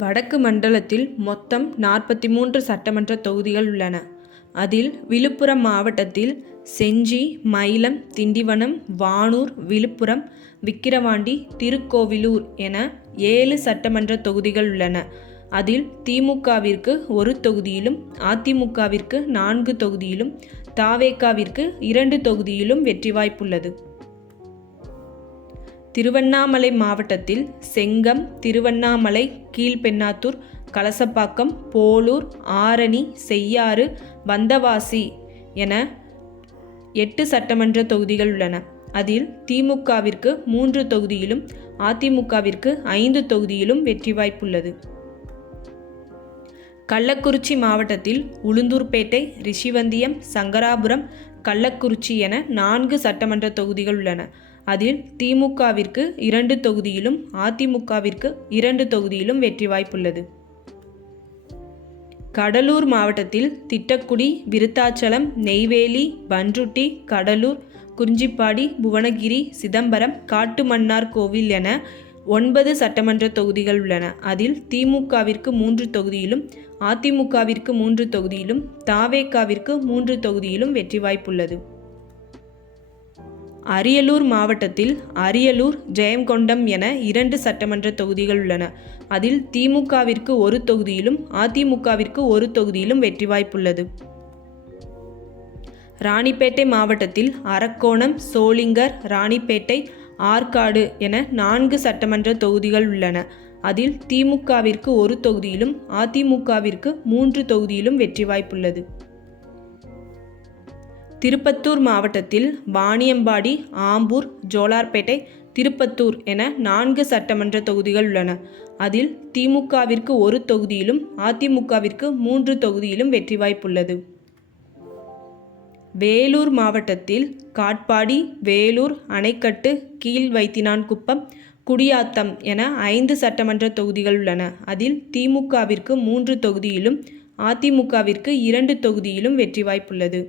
வடக்கு மண்டலத்தில் மொத்தம் 43 சட்டமன்ற தொகுதிகள் உள்ளன. அதில் விழுப்புரம் மாவட்டத்தில் செஞ்சி, மயிலம், திண்டிவனம், வானூர், விழுப்புரம், விக்கிரவாண்டி, திருக்கோவிலூர் என 7 சட்டமன்ற தொகுதிகள் உள்ளன. அதில் திமுகவிற்கு 1 தொகுதியிலும், அதிமுகவிற்கு 4 தொகுதியிலும், தவேகாவிற்கு 2 தொகுதியிலும் வெற்றி வாய்ப்புள்ளது. திருவண்ணாமலை மாவட்டத்தில் செங்கம், திருவண்ணாமலை, கீழ்பென்னாத்தூர், கலசப்பாக்கம், போளூர், ஆரணி, செய்யாறு, வந்தவாசி என 8 சட்டமன்ற தொகுதிகள் உள்ளன. அதில் திமுகவிற்கு 3 தொகுதியிலும், அதிமுகவிற்கு 5 தொகுதியிலும் வெற்றி வாய்ப்புள்ளது. கள்ளக்குறிச்சி மாவட்டத்தில் உளுந்தூர்பேட்டை, ரிஷிவந்தியம், சங்கராபுரம், கள்ளக்குறிச்சி என 4 சட்டமன்ற தொகுதிகள் உள்ளன. அதில் திமுகவிற்கு 2 தொகுதியிலும், அதிமுகவிற்கு 2 தொகுதியிலும் வெற்றி வாய்ப்புள்ளது. கடலூர் மாவட்டத்தில் திட்டக்குடி, விருத்தாச்சலம், நெய்வேலி, பண்ருட்டி, கடலூர், குறிஞ்சிப்பாடி, புவனகிரி, சிதம்பரம், காட்டுமன்னார்கோவில் என 9 சட்டமன்ற தொகுதிகள் உள்ளன. அதில் திமுகவிற்கு 3 தொகுதியிலும், அதிமுகவிற்கு 3 தொகுதியிலும், தவேகாவிற்கு 3 தொகுதியிலும் வெற்றி வாய்ப்புள்ளது. அரியலூர் மாவட்டத்தில் அரியலூர், ஜெயங்கொண்டம் என 2 சட்டமன்ற தொகுதிகள் உள்ளன. அதில் திமுகவிற்கு 1 தொகுதியிலும், அதிமுகவிற்கு 1 தொகுதியிலும் வெற்றி வாய்ப்புள்ளது. ராணிப்பேட்டை மாவட்டத்தில் அரக்கோணம், சோளிங்கர், ராணிப்பேட்டை, ஆற்காடு என 4 சட்டமன்ற தொகுதிகள் உள்ளன. அதில் திமுகவிற்கு 1 தொகுதியிலும், அதிமுகவிற்கு 3 தொகுதியிலும் வெற்றி வாய்ப்புள்ளது. திருப்பத்தூர் மாவட்டத்தில் வாணியம்பாடி, ஆம்பூர், ஜோலார்பேட்டை, திருப்பத்தூர் என 4 சட்டமன்ற தொகுதிகள் உள்ளன. அதில் திமுகவிற்கு 1 தொகுதியிலும், அதிமுகவிற்கு 3 தொகுதியிலும் வெற்றி வாய்ப்புள்ளது. வேலூர் மாவட்டத்தில் காட்பாடி, வேலூர், அணைக்கட்டு, கீழ்வைத்தினான்குப்பம், குடியாத்தம் என 5 சட்டமன்ற தொகுதிகள் உள்ளன. அதில் திமுகவிற்கு 3 தொகுதியிலும், அதிமுகவிற்கு 2 தொகுதியிலும் வெற்றி வாய்ப்புள்ளது.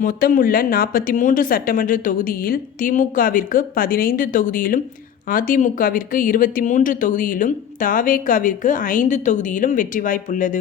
மொத்தமுள்ள 43 சட்டமன்ற தொகுதியில் திமுகவிற்கு 15 தொகுதியிலும், அதிமுகவிற்கு 23 தொகுதியிலும், தவேகாவிற்கு 5 தொகுதியிலும் வெற்றி வாய்ப்புள்ளது.